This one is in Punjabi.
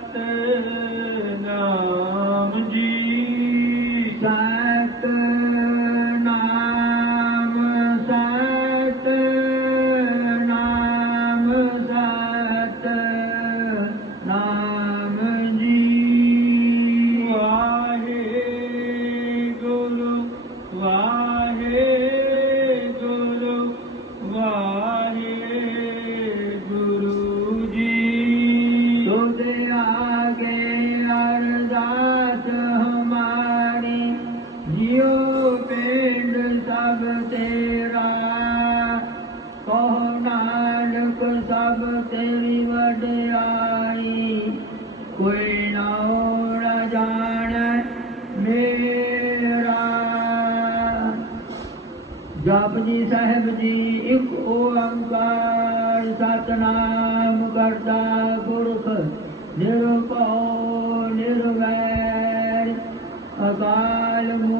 حتى ਪਿੰਡ ਸਭ ਤੇਰਾ। ਕਹੋ ਨਾਨਕ ਸਭ ਤੇਰੀ ਵਡਿਆਈ। ਕੋਈ ਨਾ ਨਾ ਜਾਣੈ ਮੇਰਾ। ਜਪ ਜੀ ਸਾਹਿਬ ਜੀ ਇੱਕ ਓੰਕਾਰ ਸਤਨਾਮ ਕਰਤਾ ਪੁਰਖ ਨਿਰਭਉ ਨਿਰਵੈਰ। ਅਕਾਲ ਮੂਰਤਿ